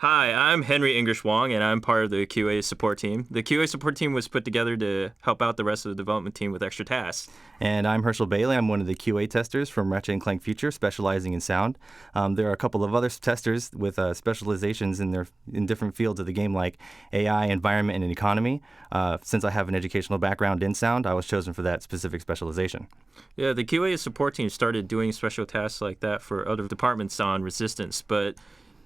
Hi, I'm Henry English Wong, and I'm part of the QA support team. The QA support team was put together to help out the rest of the development team with extra tasks. And I'm Herschel Bailey. I'm one of the QA testers from Ratchet Clank Future, specializing in sound. There are a couple of other testers with specializations in different fields of the game, like AI, environment, and economy. Since I have an educational background in sound, I was chosen for that specific specialization. Yeah, the QA support team started doing special tasks like that for other departments on Resistance, but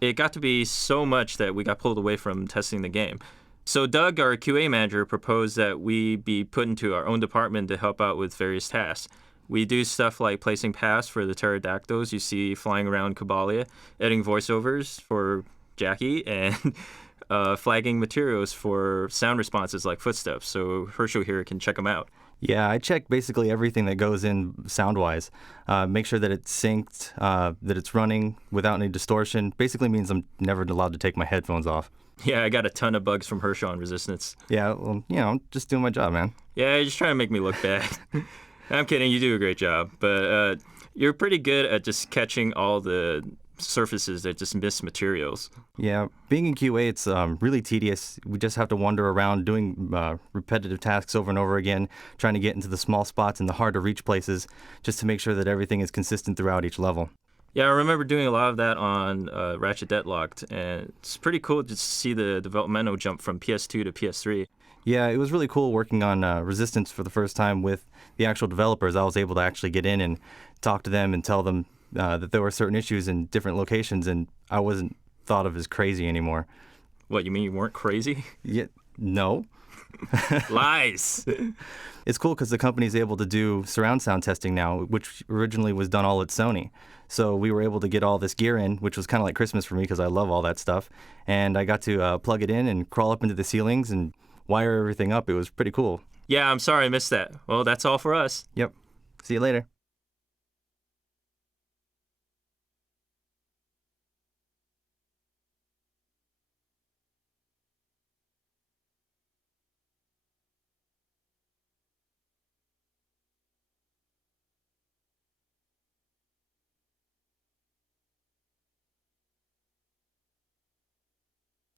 it got to be so much that we got pulled away from testing the game. So Doug, our QA manager, proposed that we be put into our own department to help out with various tasks. We do stuff like placing paths for the pterodactyls you see flying around Kabalia, editing voiceovers for Jackie, and flagging materials for sound responses like footsteps, so Herschel here can check them out. Yeah, I check basically everything that goes in sound-wise. Make sure that it's synced, that it's running without any distortion. Basically means I'm never allowed to take my headphones off. Yeah, I got a ton of bugs from Herschel on Resistance. Yeah, well, I'm just doing my job, man. Yeah, you're just trying to make me look bad. I'm kidding, you do a great job. But you're pretty good at just catching all the surfaces that just miss materials. Yeah, being in QA, it's really tedious. We just have to wander around doing repetitive tasks over and over again, trying to get into the small spots and the hard-to-reach places, just to make sure that everything is consistent throughout each level. Yeah, I remember doing a lot of that on Ratchet Deadlocked, and it's pretty cool to see the developmental jump from PS2 to PS3. Yeah, it was really cool working on Resistance for the first time with the actual developers. I was able to actually get in and talk to them and tell them that there were certain issues in different locations, and I wasn't thought of as crazy anymore. What, you mean you weren't crazy? Yeah, no. Lies! It's cool because the company's able to do surround sound testing now, which originally was done all at Sony. So we were able to get all this gear in, which was kind of like Christmas for me because I love all that stuff. And I got to plug it in and crawl up into the ceilings and wire everything up. It was pretty cool. Yeah, I'm sorry I missed that. Well, that's all for us. Yep. See you later.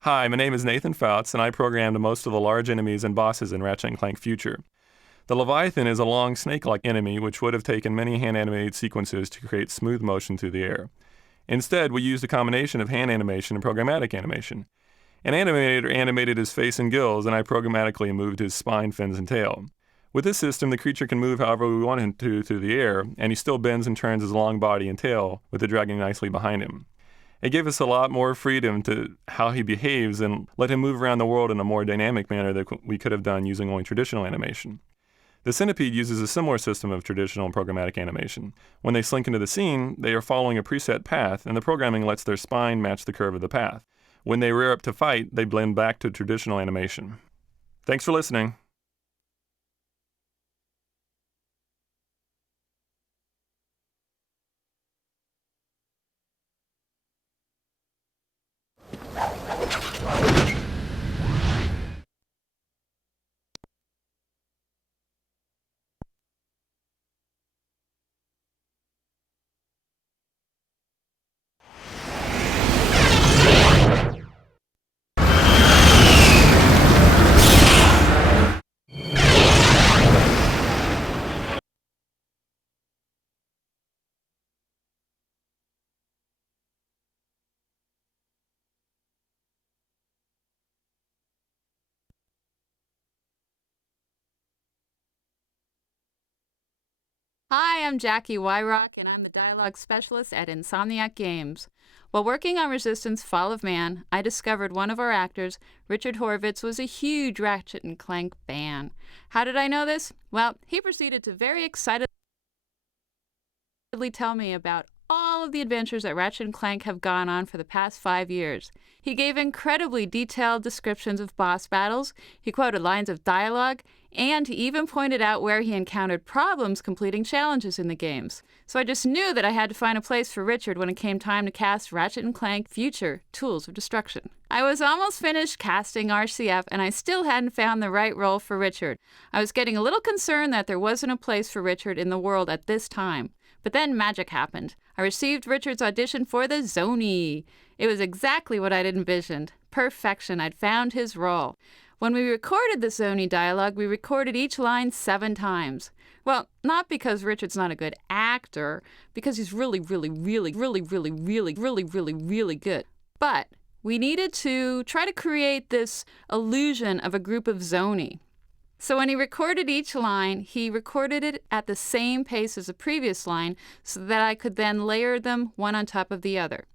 Hi, my name is Nathan Fouts, and I programmed most of the large enemies and bosses in Ratchet Clank Future. The Leviathan is a long snake-like enemy which would have taken many hand-animated sequences to create smooth motion through the air. Instead, we used a combination of hand animation and programmatic animation. An animator animated his face and gills, and I programmatically moved his spine, fins, and tail. With this system, the creature can move however we want him to through the air, and he still bends and turns his long body and tail, with it dragging nicely behind him. It gave us a lot more freedom to how he behaves and let him move around the world in a more dynamic manner than we could have done using only traditional animation. The Centipede uses a similar system of traditional and programmatic animation. When they slink into the scene, they are following a preset path, and the programming lets their spine match the curve of the path. When they rear up to fight, they blend back to traditional animation. Thanks for listening. Hi, I'm Jackie Wyrock, and I'm the dialogue specialist at Insomniac Games. While working on Resistance Fall of Man, I discovered one of our actors, Richard Horvitz, was a huge Ratchet & Clank fan. How did I know this? Well, he proceeded to very excitedly tell me about all of the adventures that Ratchet & Clank have gone on for the past 5 years. He gave incredibly detailed descriptions of boss battles, he quoted lines of dialogue, and he even pointed out where he encountered problems completing challenges in the games. So I just knew that I had to find a place for Richard when it came time to cast Ratchet & Clank Future Tools of Destruction. I was almost finished casting RCF, and I still hadn't found the right role for Richard. I was getting a little concerned that there wasn't a place for Richard in the world at this time. But then magic happened. I received Richard's audition for the Zony. It was exactly what I'd envisioned. Perfection. I'd found his role. When we recorded the Zony dialogue, we recorded each line 7 times. Well, not because Richard's not a good actor, because he's really good. But we needed to try to create this illusion of a group of Zony. So when he recorded each line, he recorded it at the same pace as the previous line so that I could then layer them one on top of the other.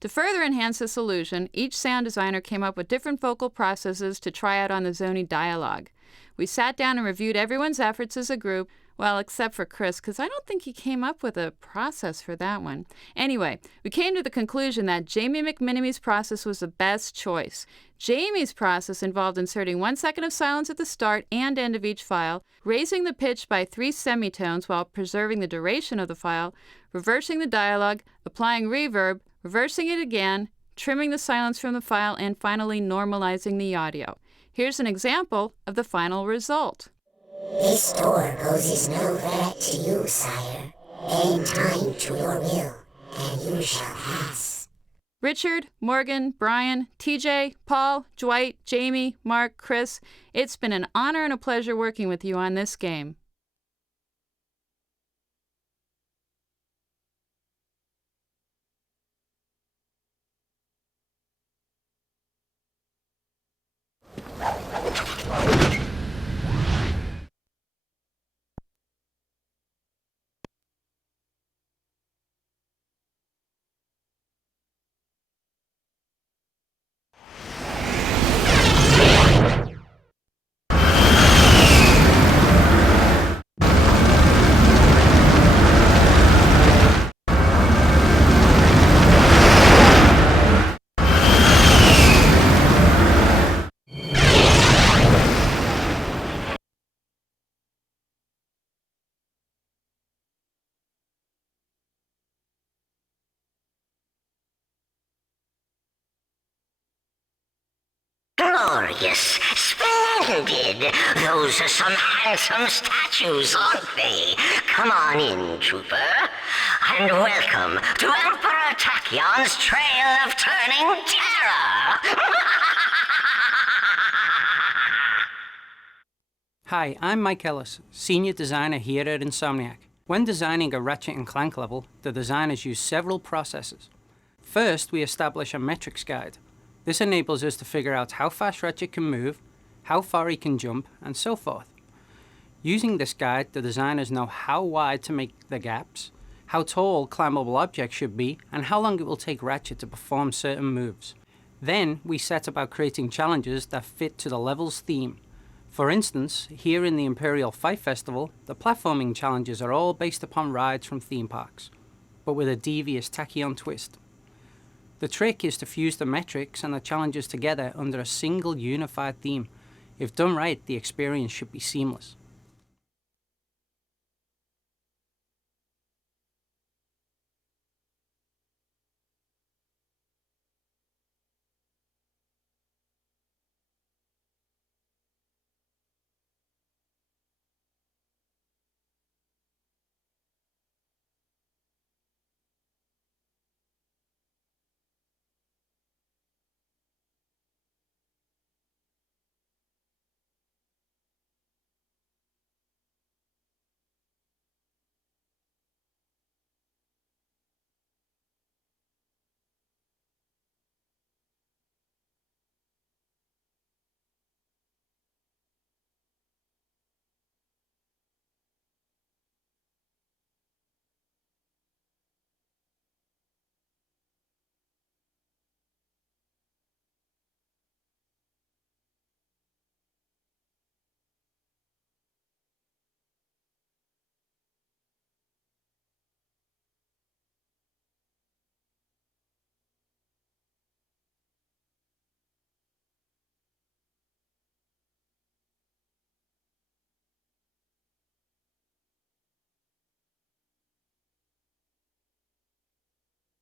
To further enhance this illusion, each sound designer came up with different vocal processes to try out on the Zony dialogue. We sat down and reviewed everyone's efforts as a group, well, except for Chris, because I don't think he came up with a process for that one. Anyway, we came to the conclusion that Jamie McMinimee's process was the best choice. Jamie's process involved inserting 1 second of silence at the start and end of each file, raising the pitch by 3 semitones while preserving the duration of the file, reversing the dialogue, applying reverb, reversing it again, trimming the silence from the file, and finally normalizing the audio. Here's an example of the final result. This door poses no threat to you, sire. Aim time to your will, and you shall pass. Richard, Morgan, Brian, TJ, Paul, Dwight, Jamie, Mark, Chris, it's been an honor and a pleasure working with you on this game. Glorious, splendid. Those are some handsome statues, aren't they? Come on in, trooper. And welcome to Emperor Tachyon's Trail of Turning Terror. Hi, I'm Mike Ellis, Senior Designer here at Insomniac. When designing a Ratchet & Clank level, the designers use several processes. First, we establish a metrics guide. This enables us to figure out how fast Ratchet can move, how far he can jump, and so forth. Using this guide, the designers know how wide to make the gaps, how tall climbable objects should be, and how long it will take Ratchet to perform certain moves. Then, we set about creating challenges that fit to the level's theme. For instance, here in the Imperial Fight Festival, the platforming challenges are all based upon rides from theme parks, but with a devious Tachyon twist. The trick is to fuse the metrics and the challenges together under a single unified theme. If done right, the experience should be seamless.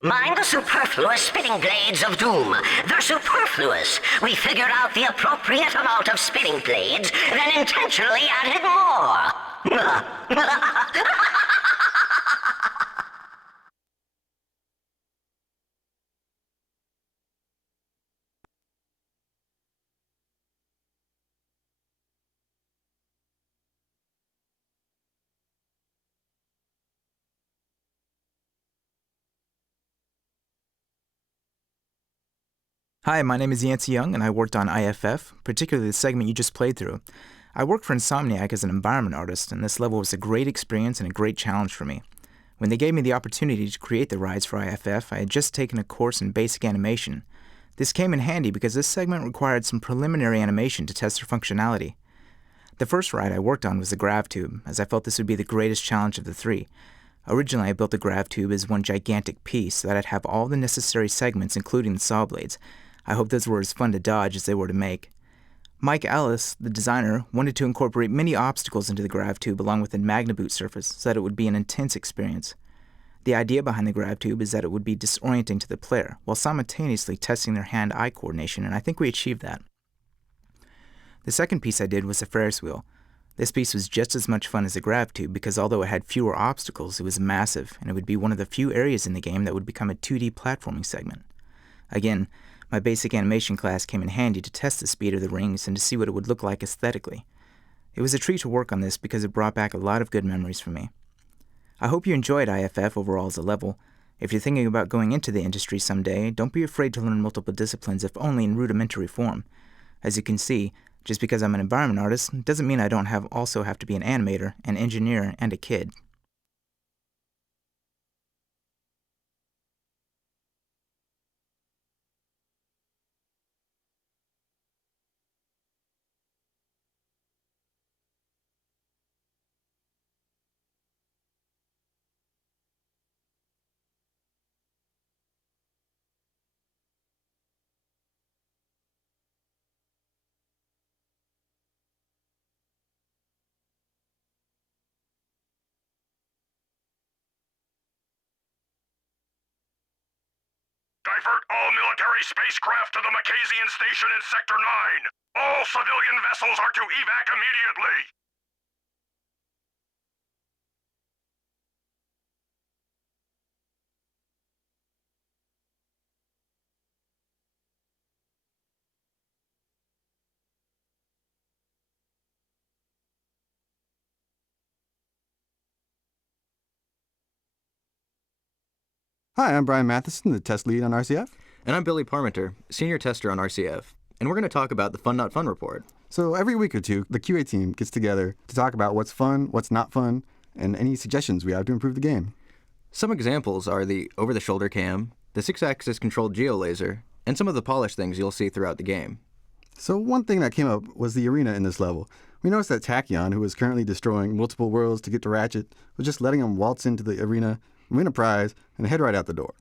Mind the superfluous spinning blades of doom. They're superfluous. We figured out the appropriate amount of spinning blades, then intentionally added more. Hi, my name is Yancey Young, and I worked on IFF, particularly the segment you just played through. I worked for Insomniac as an environment artist, and this level was a great experience and a great challenge for me. When they gave me the opportunity to create the rides for IFF, I had just taken a course in basic animation. This came in handy because this segment required some preliminary animation to test their functionality. The first ride I worked on was the grav tube, as I felt this would be the greatest challenge of the three. Originally, I built the grav tube as one gigantic piece so that I'd have all the necessary segments, including the saw blades. I hoped those were as fun to dodge as they were to make. Mike Ellis, the designer, wanted to incorporate many obstacles into the grav tube along with a magnaboot surface so that it would be an intense experience. The idea behind the grav tube is that it would be disorienting to the player, while simultaneously testing their hand-eye coordination, and I think we achieved that. The second piece I did was the Ferris wheel. This piece was just as much fun as the grav tube because although it had fewer obstacles, it was massive, and it would be one of the few areas in the game that would become a 2D platforming segment. Again, my basic animation class came in handy to test the speed of the rings and to see what it would look like aesthetically. It was a treat to work on this because it brought back a lot of good memories for me. I hope you enjoyed IFF overall as a level. If you're thinking about going into the industry someday, don't be afraid to learn multiple disciplines if only in rudimentary form. As you can see, just because I'm an environment artist doesn't mean I don't also have to be an animator, an engineer, and a kid. Divert all military spacecraft to the Macasian station in Sector 9. All civilian vessels are to evac immediately. Hi, I'm Brian Matheson, the test lead on RCF. And I'm Billy Parmenter, senior tester on RCF. And we're going to talk about the Fun Not Fun report. So every week or two, the QA team gets together to talk about what's fun, what's not fun, and any suggestions we have to improve the game. Some examples are the over-the-shoulder cam, the 6-axis controlled geolaser, and some of the polished things you'll see throughout the game. So one thing that came up was the arena in this level. We noticed that Tachyon, who was currently destroying multiple worlds to get to Ratchet, was just letting him waltz into the arena, win a prize, and head right out the door.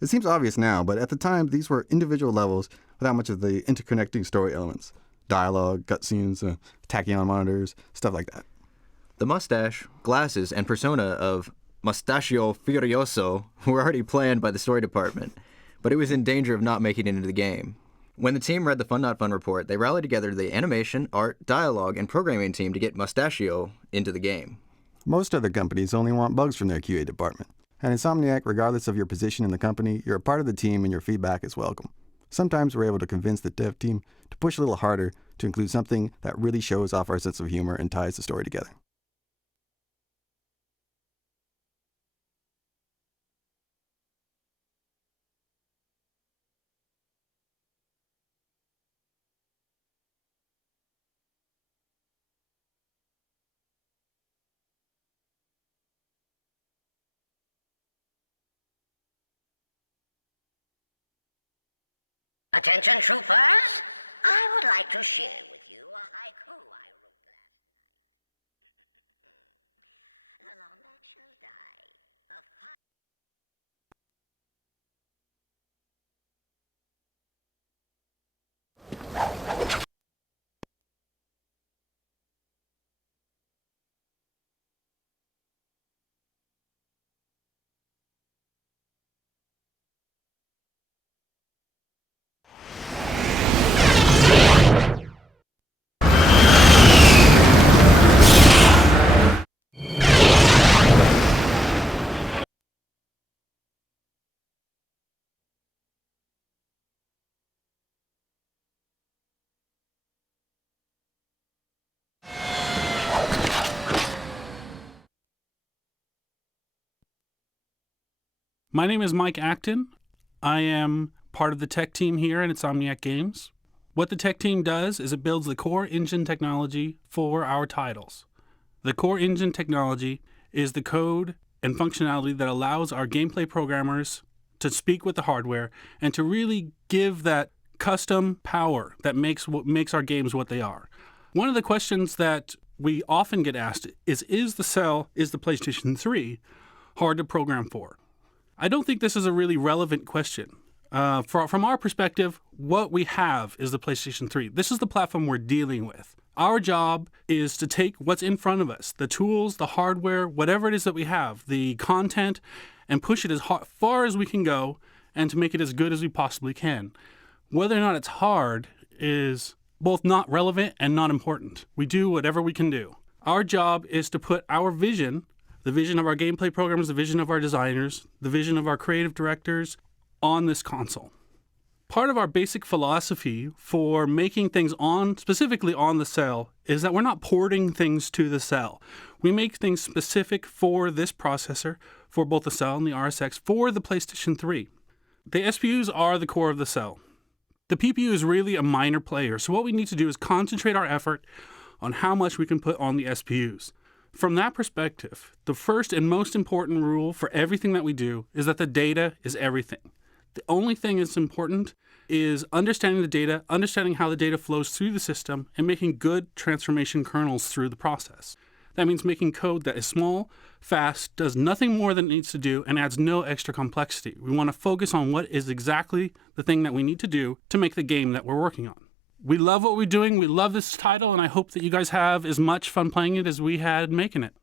It seems obvious now, but at the time, these were individual levels without much of the interconnecting story elements. Dialogue, cutscenes, tachyon monitors, stuff like that. The mustache, glasses, and persona of Mustachio Furioso were already planned by the story department, but it was in danger of not making it into the game. When the team read the Fun Not Fun report, they rallied together the animation, art, dialogue, and programming team to get Mustachio into the game. Most other companies only want bugs from their QA department. At Insomniac, regardless of your position in the company, you're a part of the team and your feedback is welcome. Sometimes we're able to convince the dev team to push a little harder to include something that really shows off our sense of humor and ties the story together. Attention, troopers. I would like to share with you a haiku I wrote My name is Mike Acton. I am part of the tech team here at Insomniac Games. What the tech team does is it builds the core engine technology for our titles. The core engine technology is the code and functionality that allows our gameplay programmers to speak with the hardware and to really give that custom power that makes our games what they are. One of the questions that we often get asked is the PlayStation 3 hard to program for? I don't think this is a really relevant question. From our perspective, what we have is the PlayStation 3. This is the platform we're dealing with. Our job is to take what's in front of us, the tools, the hardware, whatever it is that we have, the content, and push it as far as we can go and to make it as good as we possibly can. Whether or not it's hard is both not relevant and not important. We do whatever we can do. Our job is to put our vision, the vision of our gameplay programmers, the vision of our designers, the vision of our creative directors on this console. Part of our basic philosophy for making things specifically on the cell is that we're not porting things to the cell. We make things specific for this processor, for both the cell and the RSX, for the PlayStation 3. The SPUs are the core of the cell. The PPU is really a minor player, so what we need to do is concentrate our effort on how much we can put on the SPUs. From that perspective, the first and most important rule for everything that we do is that the data is everything. The only thing that's important is understanding the data, understanding how the data flows through the system, and making good transformation kernels through the process. That means making code that is small, fast, does nothing more than it needs to do, and adds no extra complexity. We want to focus on what is exactly the thing that we need to do to make the game that we're working on. We love what we're doing, we love this title, and I hope that you guys have as much fun playing it as we had making it.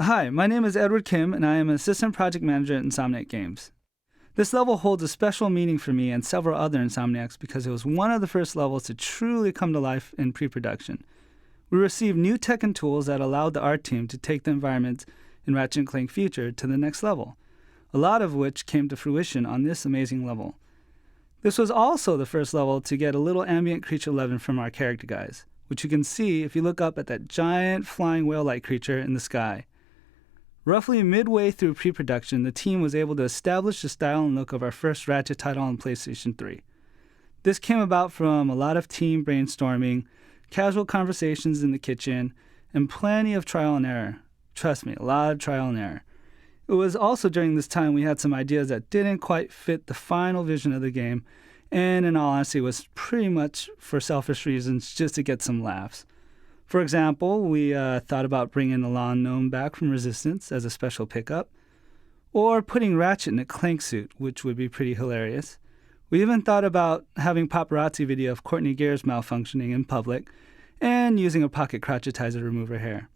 Hi, my name is Edward Kim, and I am an Assistant Project Manager at Insomniac Games. This level holds a special meaning for me and several other Insomniacs because it was one of the first levels to truly come to life in pre-production. We received new tech and tools that allowed the art team to take the environment in Ratchet Clank Future to the next level, a lot of which came to fruition on this amazing level. This was also the first level to get a little ambient creature 11 from our character guys, which you can see if you look up at that giant flying whale-like creature in the sky. Roughly midway through pre-production, the team was able to establish the style and look of our first Ratchet title on PlayStation 3. This came about from a lot of team brainstorming, casual conversations in the kitchen, and plenty of trial and error. Trust me, a lot of trial and error. It was also during this time we had some ideas that didn't quite fit the final vision of the game, and in all honesty was pretty much for selfish reasons, just to get some laughs. For example, we thought about bringing the lawn gnome back from Resistance as a special pickup, or putting Ratchet in a Clank suit, which would be pretty hilarious. We even thought about having paparazzi video of Courtney Gears malfunctioning in public, and using a pocket crotchetizer to remove her hair.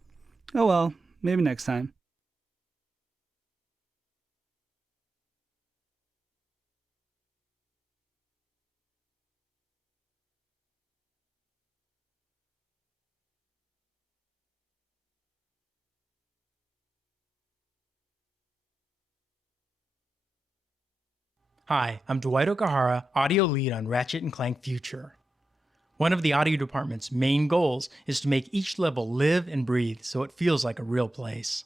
Oh well, maybe next time. Hi, I'm Dwight Okahara, audio lead on Ratchet & Clank Future. One of the audio department's main goals is to make each level live and breathe so it feels like a real place.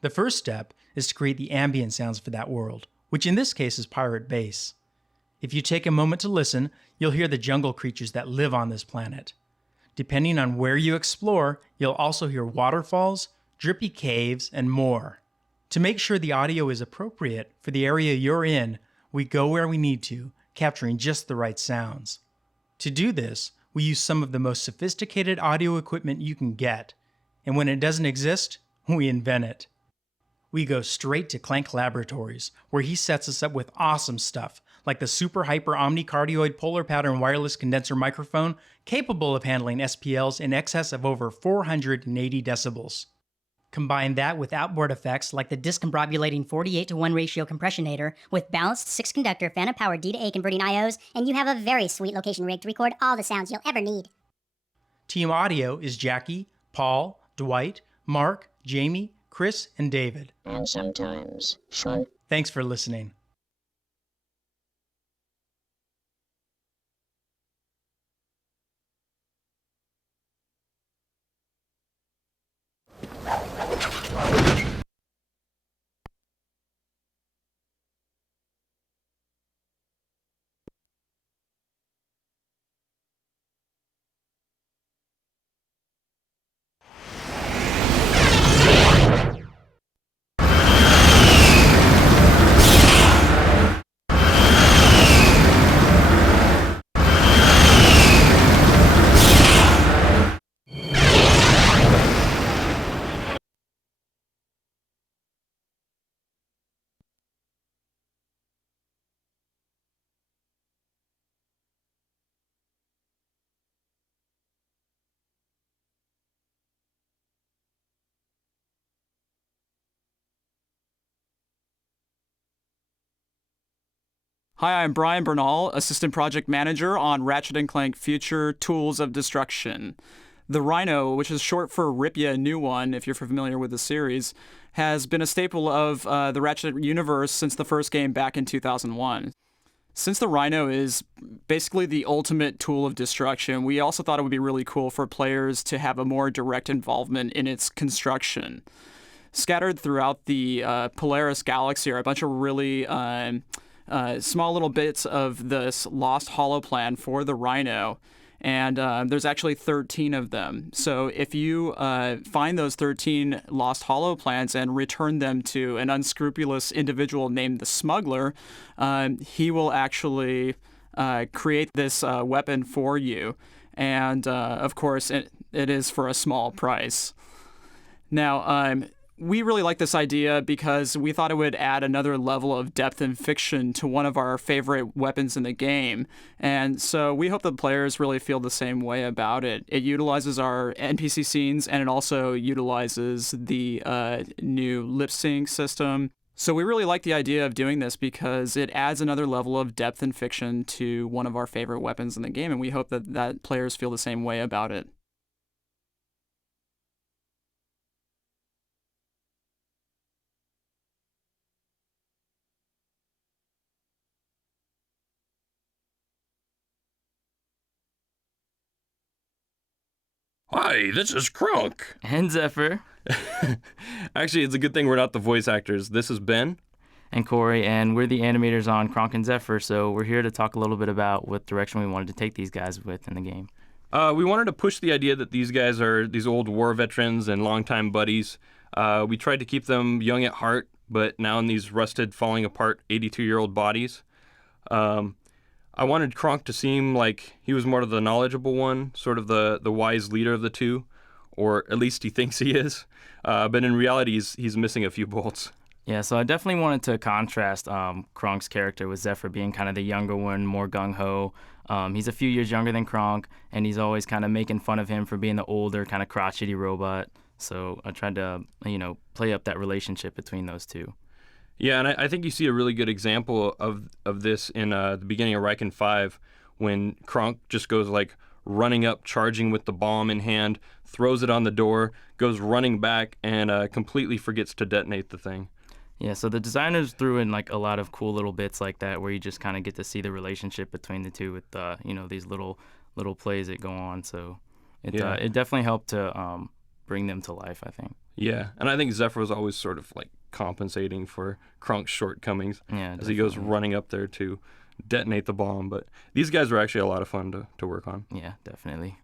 The first step is to create the ambient sounds for that world, which in this case is Pirate Base. If you take a moment to listen, you'll hear the jungle creatures that live on this planet. Depending on where you explore, you'll also hear waterfalls, drippy caves, and more. To make sure the audio is appropriate for the area you're in, we go where we need to, capturing just the right sounds. To do this, we use some of the most sophisticated audio equipment you can get, and when it doesn't exist, we invent it. we go straight to Clank Laboratories, where he sets us up with awesome stuff, like the Super Hyper Omnicardioid Polar Pattern Wireless Condenser Microphone, capable of handling SPLs in excess of over 480 decibels. Combine that with outboard effects like the discombobulating 48:1 ratio compressionator with balanced 6-conductor phantom-powered D to A converting IOs, and you have a very sweet location rig to record all the sounds you'll ever need. Team audio is Jackie, Paul, Dwight, Mark, Jamie, Chris, and David. And sometimes Sean. Thanks for listening. Hi, I'm Brian Bernal, Assistant Project Manager on Ratchet & Clank Future Tools of Destruction. The Rhino, which is short for Rip Ya a New One, if you're familiar with the series, has been a staple of the Ratchet universe since the first game back in 2001. Since the Rhino is basically the ultimate tool of destruction, we also thought it would be really cool for players to have a more direct involvement in its construction. Scattered throughout the Polaris galaxy are a bunch of really small little bits of this lost Holo-plan for the Rhino, and there's actually 13 of them. So if you find those 13 lost Holo-plans and return them to an unscrupulous individual named the Smuggler, he will actually create this weapon for you. And of course, it is for a small price. Now, we really like this idea because we thought it would add another level of depth and fiction to one of our favorite weapons in the game. And so we hope the players really feel the same way about it. It utilizes our NPC scenes, and it also utilizes the new lip sync system. So we really like the idea of doing this because it adds another level of depth and fiction to one of our favorite weapons in the game, and we hope that players feel the same way about it. Hi, this is Crunk. And Zephyr. Actually, it's a good thing we're not the voice actors. This is Ben. And Corey, and we're the animators on Kronk and Zephyr, so we're here to talk a little bit about what direction we wanted to take these guys with in the game. We wanted to push the idea that these guys are these old war veterans and longtime buddies. We tried to keep them young at heart, but now in these rusted, falling apart 82-year-old bodies. I wanted Kronk to seem like he was more of the knowledgeable one, sort of the wise leader of the two, or at least he thinks he is. But in reality, he's missing a few bolts. Yeah, so I definitely wanted to contrast Kronk's character with Zephyr being kind of the younger one, more gung-ho. He's a few years younger than Kronk, and he's always kind of making fun of him for being the older, kind of crotchety robot. So I tried to, play up that relationship between those two. Yeah, and I think you see a really good example of this in the beginning of Reichen 5 when Kronk just goes like running up, charging with the bomb in hand, throws it on the door, goes running back, and completely forgets to detonate the thing. Yeah, so the designers threw in like a lot of cool little bits like that where you just kind of get to see the relationship between the two with these little plays that go on. So it definitely helped to bring them to life, I think. Yeah, and I think Zephyr was always sort of like compensating for Kronk's shortcomings as he goes running up there to detonate the bomb. But these guys were actually a lot of fun to work on. Yeah, definitely.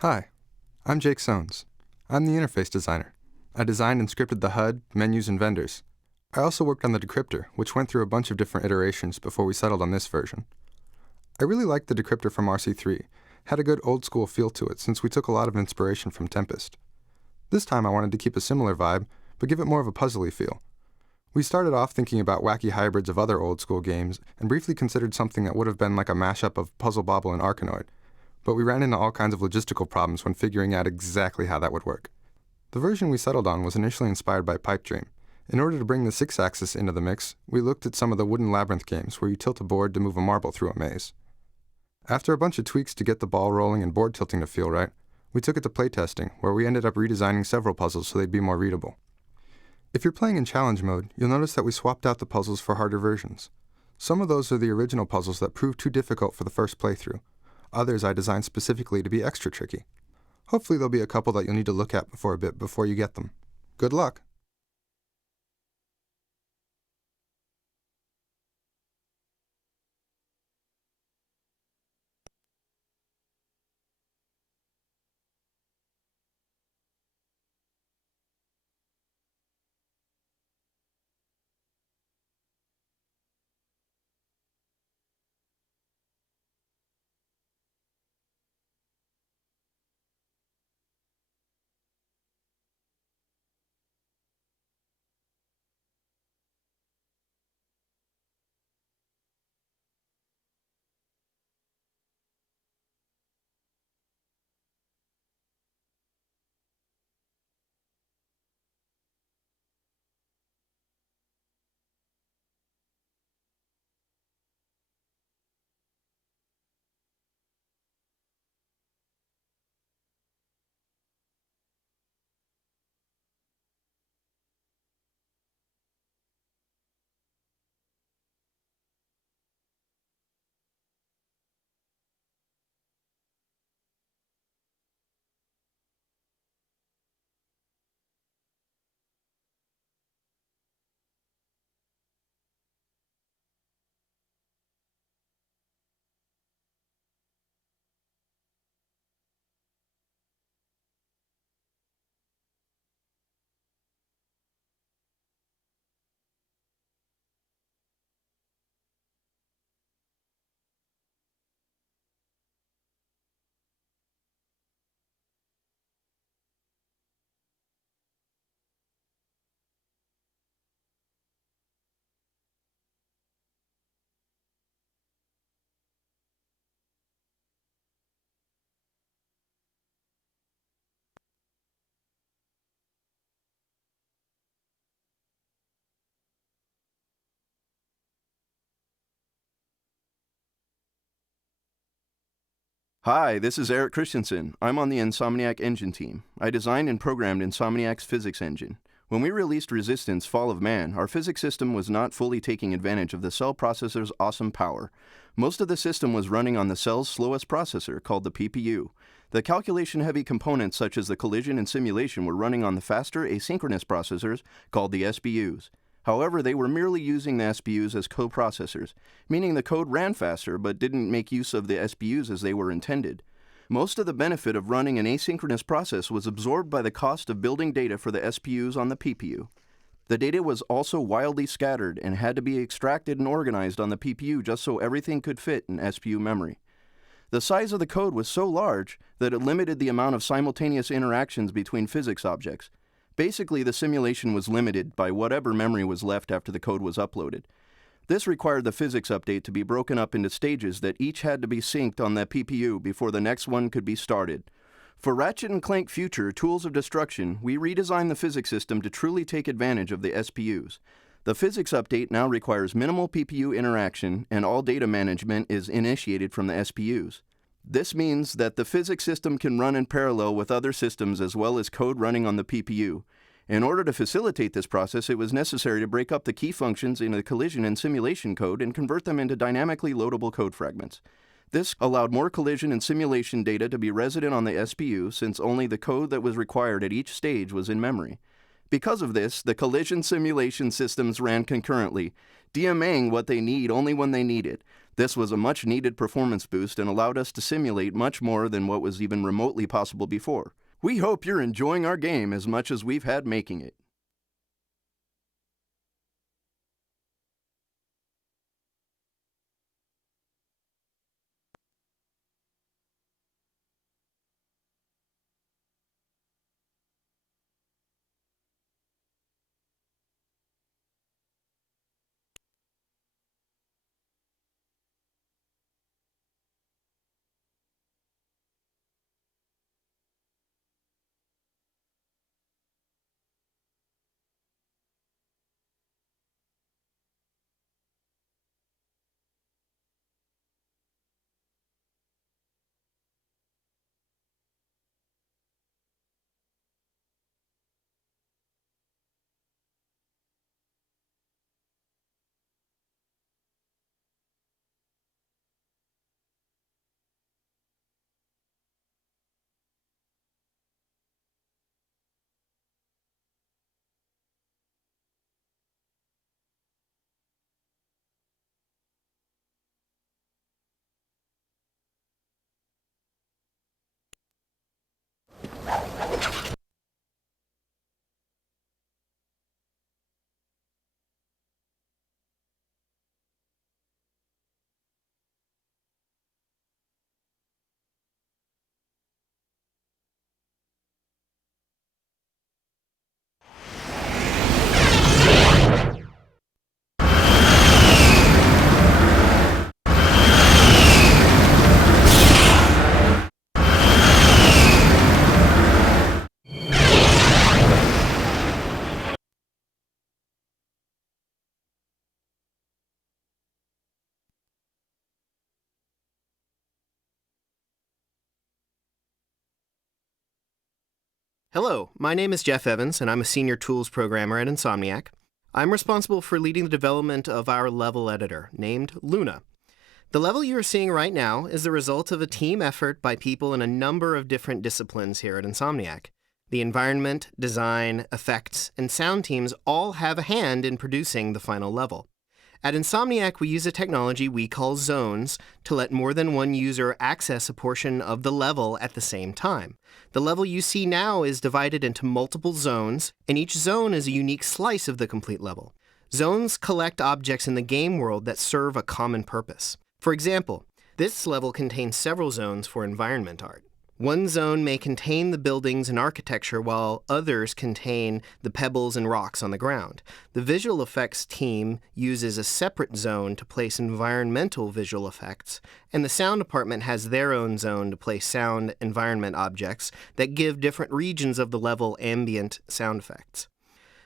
Hi, I'm Jake Sones. I'm the interface designer. I designed and scripted the HUD, menus, and vendors. I also worked on the decryptor, which went through a bunch of different iterations before we settled on this version. I really liked the decryptor from RC3. Had a good old-school feel to it since we took a lot of inspiration from Tempest. This time I wanted to keep a similar vibe, but give it more of a puzzly feel. We started off thinking about wacky hybrids of other old-school games and briefly considered something that would have been like a mashup of Puzzle Bobble and Arkanoid, but we ran into all kinds of logistical problems when figuring out exactly how that would work. The version we settled on was initially inspired by Pipe Dream. In order to bring the 6-axis into the mix, we looked at some of the wooden labyrinth games where you tilt a board to move a marble through a maze. After a bunch of tweaks to get the ball rolling and board tilting to feel right, we took it to playtesting, where we ended up redesigning several puzzles so they'd be more readable. If you're playing in challenge mode, you'll notice that we swapped out the puzzles for harder versions. Some of those are the original puzzles that proved too difficult for the first playthrough. Others I designed specifically to be extra tricky. Hopefully there'll be a couple that you'll need to look at for a bit before you get them. Good luck! Hi, this is Eric Christensen. I'm on the Insomniac engine team. I designed and programmed Insomniac's physics engine. When we released Resistance: Fall of Man, our physics system was not fully taking advantage of the cell processor's awesome power. Most of the system was running on the cell's slowest processor, called the PPU. The calculation-heavy components such as the collision and simulation were running on the faster asynchronous processors, called the SBUs. However, they were merely using the SBUs as coprocessors, meaning the code ran faster but didn't make use of the SBUs as they were intended. Most of the benefit of running an asynchronous process was absorbed by the cost of building data for the SPUs on the PPU. The data was also wildly scattered and had to be extracted and organized on the PPU just so everything could fit in SPU memory. The size of the code was so large that it limited the amount of simultaneous interactions between physics objects. Basically, the simulation was limited by whatever memory was left after the code was uploaded. This required the physics update to be broken up into stages that each had to be synced on the PPU before the next one could be started. For Ratchet & Clank Future Tools of Destruction, we redesigned the physics system to truly take advantage of the SPUs. The physics update now requires minimal PPU interaction, and all data management is initiated from the SPUs. This means that the physics system can run in parallel with other systems as well as code running on the PPU. In order to facilitate this process, it was necessary to break up the key functions in the collision and simulation code and convert them into dynamically loadable code fragments. This allowed more collision and simulation data to be resident on the SPU since only the code that was required at each stage was in memory. Because of this, the collision simulation systems ran concurrently. DMAing what they need only when they need it. This was a much-needed performance boost and allowed us to simulate much more than what was even remotely possible before. We hope you're enjoying our game as much as we've had making it. Hello, my name is Jeff Evans, and I'm a senior tools programmer at Insomniac. I'm responsible for leading the development of our level editor, named Luna. The level you are seeing right now is the result of a team effort by people in a number of different disciplines here at Insomniac. The environment, design, effects, and sound teams all have a hand in producing the final level. At Insomniac, we use a technology we call zones to let more than one user access a portion of the level at the same time. The level you see now is divided into multiple zones, and each zone is a unique slice of the complete level. Zones collect objects in the game world that serve a common purpose. For example, this level contains several zones for environment art. One zone may contain the buildings and architecture, while others contain the pebbles and rocks on the ground. The visual effects team uses a separate zone to place environmental visual effects, and the sound department has their own zone to place sound environment objects that give different regions of the level ambient sound effects.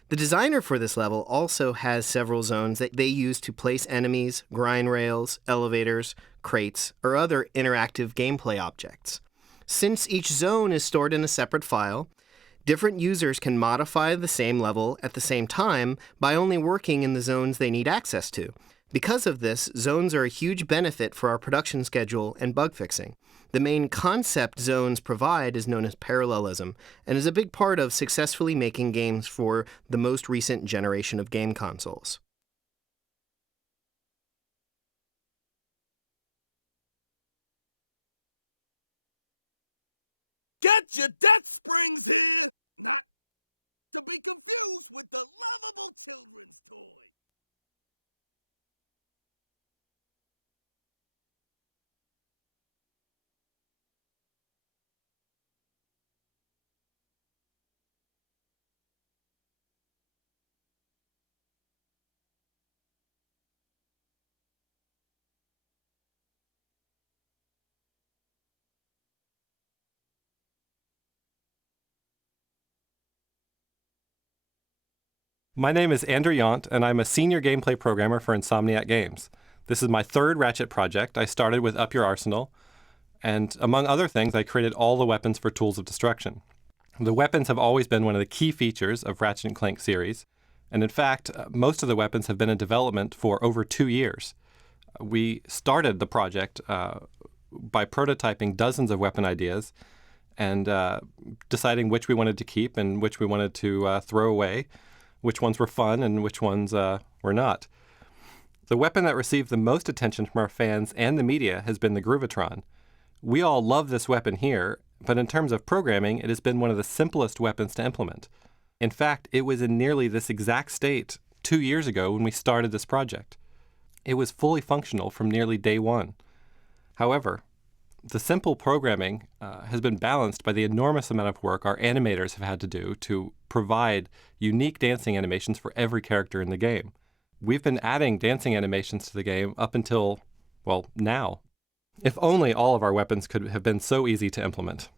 The designer for this level also has several zones that they use to place enemies, grind rails, elevators, crates, or other interactive gameplay objects. Since each zone is stored in a separate file, different users can modify the same level at the same time by only working in the zones they need access to. Because of this, zones are a huge benefit for our production schedule and bug fixing. The main concept zones provide is known as parallelism, and is a big part of successfully making games for the most recent generation of game consoles. Get your death springs here! Confused with the lovable children's toy. My name is Andrew Yaunt, and I'm a senior gameplay programmer for Insomniac Games. This is my third Ratchet project. I started with Up Your Arsenal, and among other things, I created all the weapons for Tools of Destruction. The weapons have always been one of the key features of Ratchet & Clank series, and in fact, most of the weapons have been in development for over 2 years. We started the project by prototyping dozens of weapon ideas and deciding which we wanted to keep and which we wanted to throw away, which ones were fun and which ones were not. The weapon that received the most attention from our fans and the media has been the Groovatron. We all love this weapon here, but in terms of programming, it has been one of the simplest weapons to implement. In fact, it was in nearly this exact state 2 years ago when we started this project. It was fully functional from nearly day one. However, the simple programming has been balanced by the enormous amount of work our animators have had to do to provide unique dancing animations for every character in the game. We've been adding dancing animations to the game up until, well, now. If only all of our weapons could have been so easy to implement.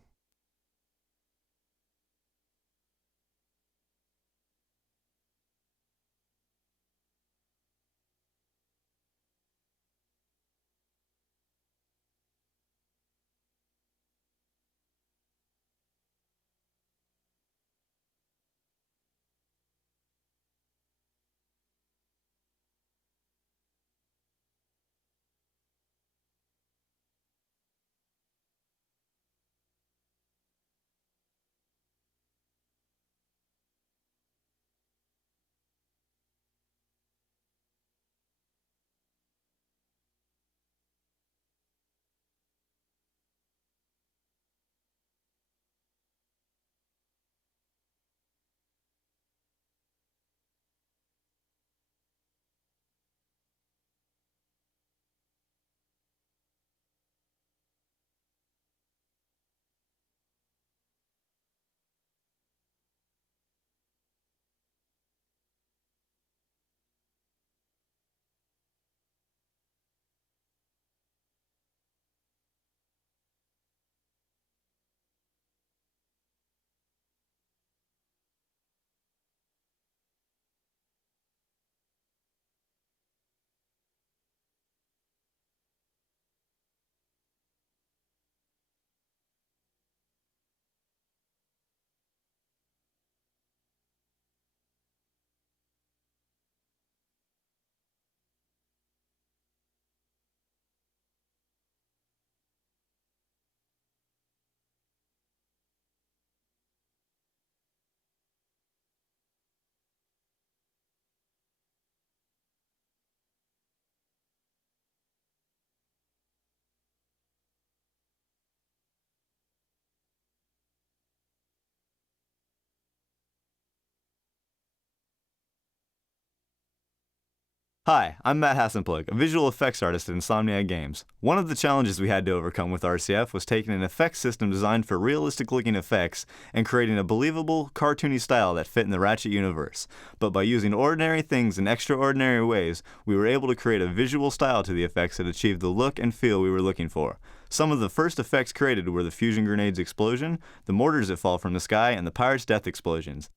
Hi, I'm Matt Hassenplug, a visual effects artist at Insomniac Games. One of the challenges we had to overcome with RCF was taking an effects system designed for realistic-looking effects and creating a believable, cartoony style that fit in the Ratchet universe. But by using ordinary things in extraordinary ways, we were able to create a visual style to the effects that achieved the look and feel we were looking for. Some of the first effects created were the fusion grenades explosion, the mortars that fall from the sky, and the pirates' death explosions.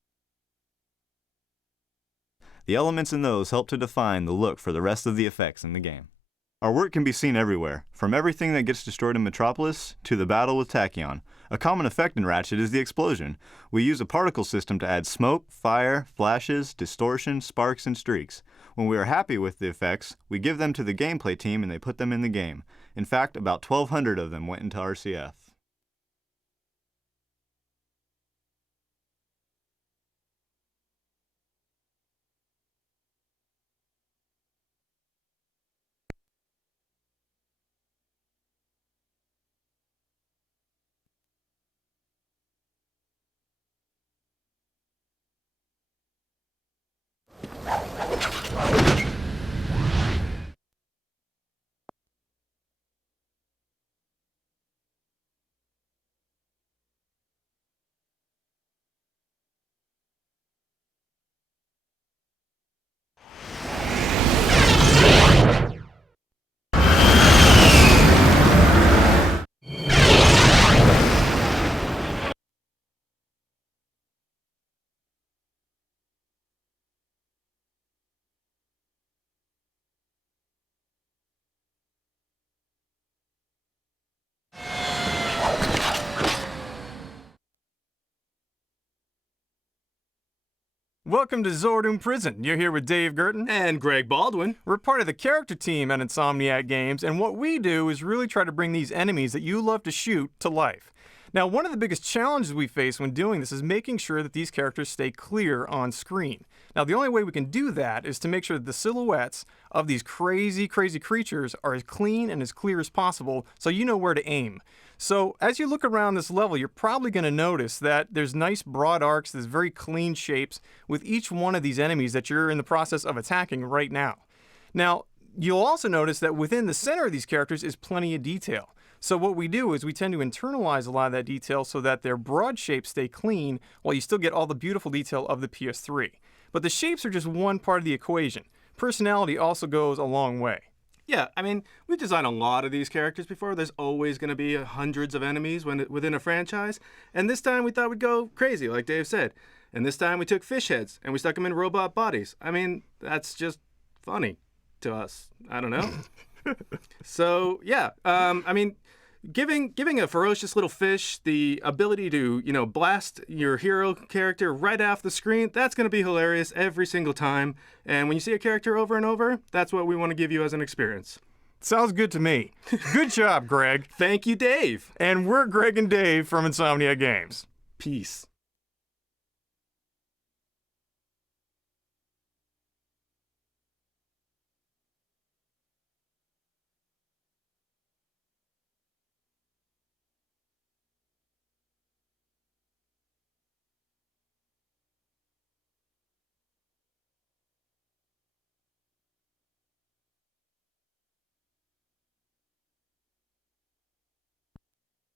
The elements in those help to define the look for the rest of the effects in the game. Our work can be seen everywhere, from everything that gets destroyed in Metropolis to the battle with Tachyon. A common effect in Ratchet is the explosion. We use a particle system to add smoke, fire, flashes, distortion, sparks, and streaks. When we are happy with the effects, we give them to the gameplay team and they put them in the game. In fact, about 1,200 of them went into RCF. Welcome to Zordon Prison. You're here with Dave Girton. And Greg Baldwin. We're part of the character team at Insomniac Games, and what we do is really try to bring these enemies that you love to shoot to life. Now, one of the biggest challenges we face when doing this is making sure that these characters stay clear on screen. Now, the only way we can do that is to make sure that the silhouettes of these crazy, crazy creatures are as clean and as clear as possible so you know where to aim. So as you look around this level, you're probably going to notice that there's nice broad arcs, there's very clean shapes with each one of these enemies that you're in the process of attacking right now. Now, you'll also notice that within the center of these characters is plenty of detail. So what we do is we tend to internalize a lot of that detail so that their broad shapes stay clean while you still get all the beautiful detail of the PS3. But the shapes are just one part of the equation. Personality also goes a long way. Yeah, I mean, we've designed a lot of these characters before. There's always going to be hundreds of enemies within a franchise. And this time we thought we'd go crazy, like Dave said. And this time we took fish heads and we stuck them in robot bodies. I mean, that's just funny to us. I don't know. So, yeah, I mean, giving a ferocious little fish the ability to, blast your hero character right off the screen, that's going to be hilarious every single time. And when you see a character over and over, that's what we want to give you as an experience. Sounds good to me. Good job, Greg. Thank you, Dave. And we're Greg and Dave from Insomniac Games. Peace.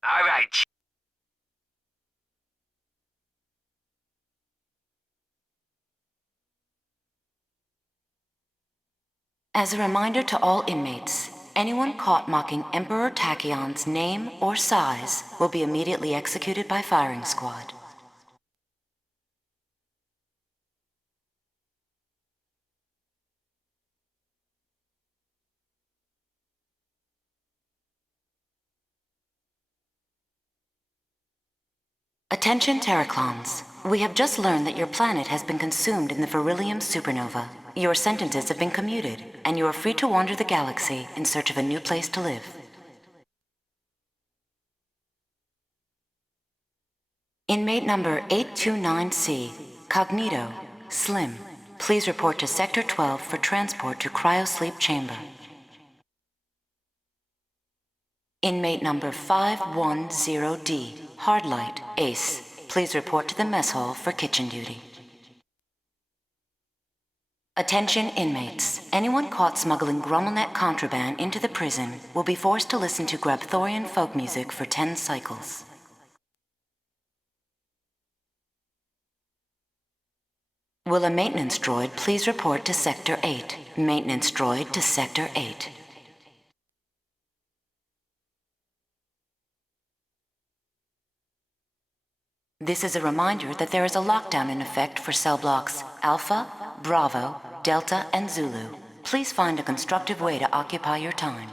All right. As a reminder to all inmates, anyone caught mocking Emperor Tachyon's name or size will be immediately executed by firing squad. Attention Terraclons. We have just learned that your planet has been consumed in the Beryllium supernova. Your sentences have been commuted, and you are free to wander the galaxy in search of a new place to live. Inmate number 829C, Cognito, Slim, please report to Sector 12 for transport to Cryosleep Chamber. Inmate number 510D, Hardlight, Ace, please report to the mess hall for kitchen duty. Attention inmates. Anyone caught smuggling Grummelnet contraband into the prison will be forced to listen to Grabthorian folk music for 10 cycles. Will a maintenance droid please report to Sector 8? Maintenance droid to Sector 8. This is a reminder that there is a lockdown in effect for cell blocks Alpha, Bravo, Delta, and Zulu. Please find a constructive way to occupy your time.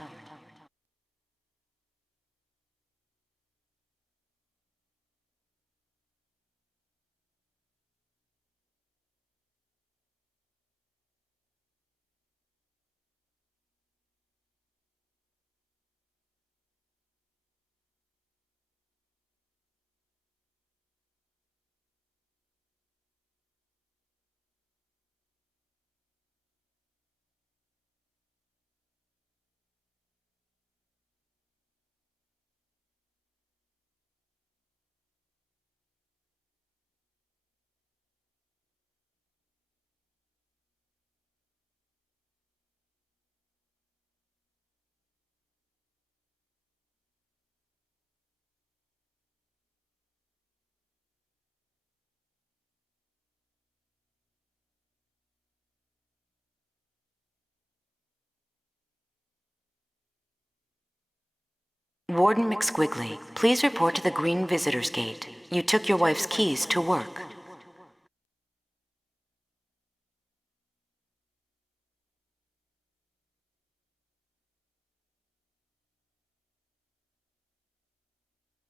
Warden McSquiggly, please report to the Green Visitors Gate. You took your wife's keys to work.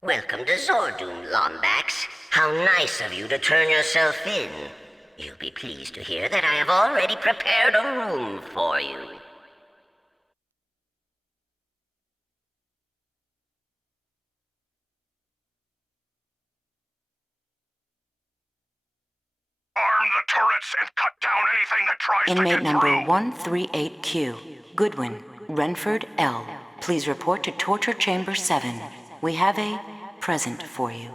Welcome to Zordoom, Lombax. How nice of you to turn yourself in. You'll be pleased to hear that I have already prepared a room for you. Arm the turrets and cut down anything that tries to Inmate get number through. 138Q, Goodwin, Renford L. Please report to Torture Chamber 7. We have a present for you.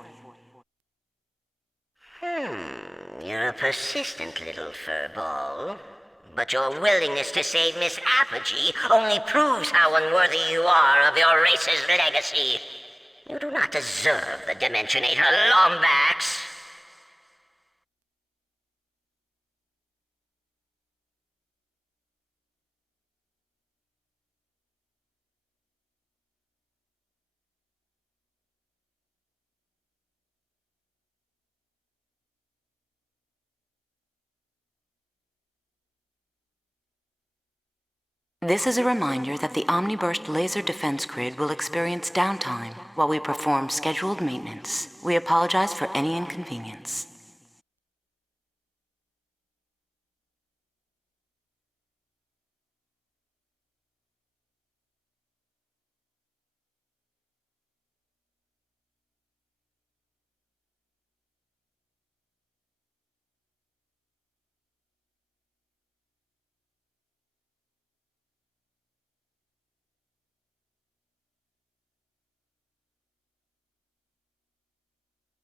You're a persistent little furball. But your willingness to save Miss Apogee only proves how unworthy you are of your race's legacy. You do not deserve the Dimensionator, Lombax. This is a reminder that the Omniburst laser defense grid will experience downtime while we perform scheduled maintenance. We apologize for any inconvenience.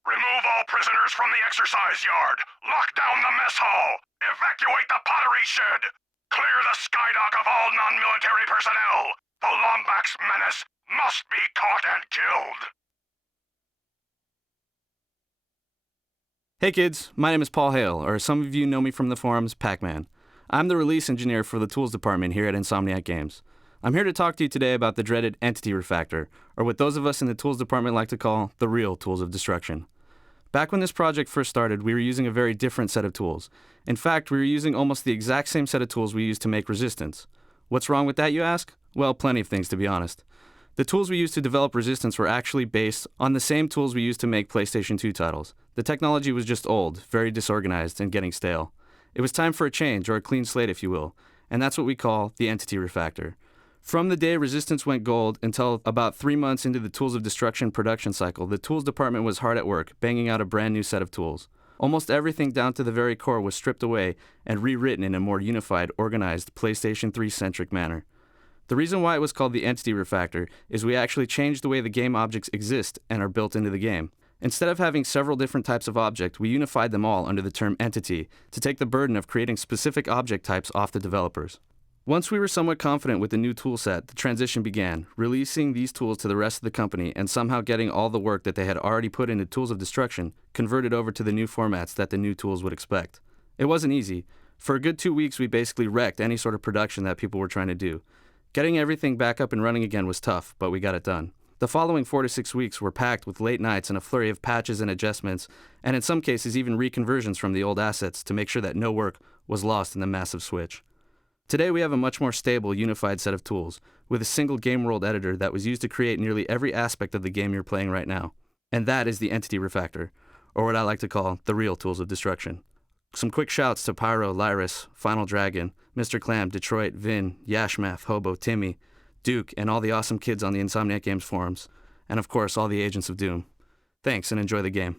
Remove all prisoners from the exercise yard. Lock down the mess hall. Evacuate the pottery shed. Clear the skydock of all non-military personnel. The Lombax menace must be caught and killed. Hey kids, my name is Paul Hale, or some of you know me from the forums, Pac-Man. I'm the release engineer for the tools department here at Insomniac Games. I'm here to talk to you today about the dreaded Entity Refactor, or what those of us in the tools department like to call the real tools of destruction. Back when this project first started, we were using a very different set of tools. In fact, we were using almost the exact same set of tools we used to make Resistance. What's wrong with that, you ask? Well, plenty of things, to be honest. The tools we used to develop Resistance were actually based on the same tools we used to make PlayStation 2 titles. The technology was just old, very disorganized, and getting stale. It was time for a change, or a clean slate, if you will, and that's what we call the Entity Refactor. From the day Resistance went gold until about 3 months into the Tools of Destruction production cycle, the tools department was hard at work, banging out a brand new set of tools. Almost everything down to the very core was stripped away and rewritten in a more unified, organized, PlayStation 3-centric manner. The reason why it was called the Entity Refactor is we actually changed the way the game objects exist and are built into the game. Instead of having several different types of object, we unified them all under the term Entity to take the burden of creating specific object types off the developers. Once we were somewhat confident with the new toolset, the transition began, releasing these tools to the rest of the company and somehow getting all the work that they had already put into Tools of Destruction converted over to the new formats that the new tools would expect. It wasn't easy. For a good 2 weeks, we basically wrecked any sort of production that people were trying to do. Getting everything back up and running again was tough, but we got it done. The following 4 to 6 weeks were packed with late nights and a flurry of patches and adjustments, and in some cases even reconversions from the old assets to make sure that no work was lost in the massive switch. Today we have a much more stable, unified set of tools, with a single game world editor that was used to create nearly every aspect of the game you're playing right now. And that is the Entity Refactor, or what I like to call the real Tools of Destruction. Some quick shouts to Pyro, Lyris, Final Dragon, Mr. Clam, Detroit, Vin, Yashmath, Hobo, Timmy, Duke, and all the awesome kids on the Insomniac Games forums, and of course all the Agents of Doom. Thanks and enjoy the game.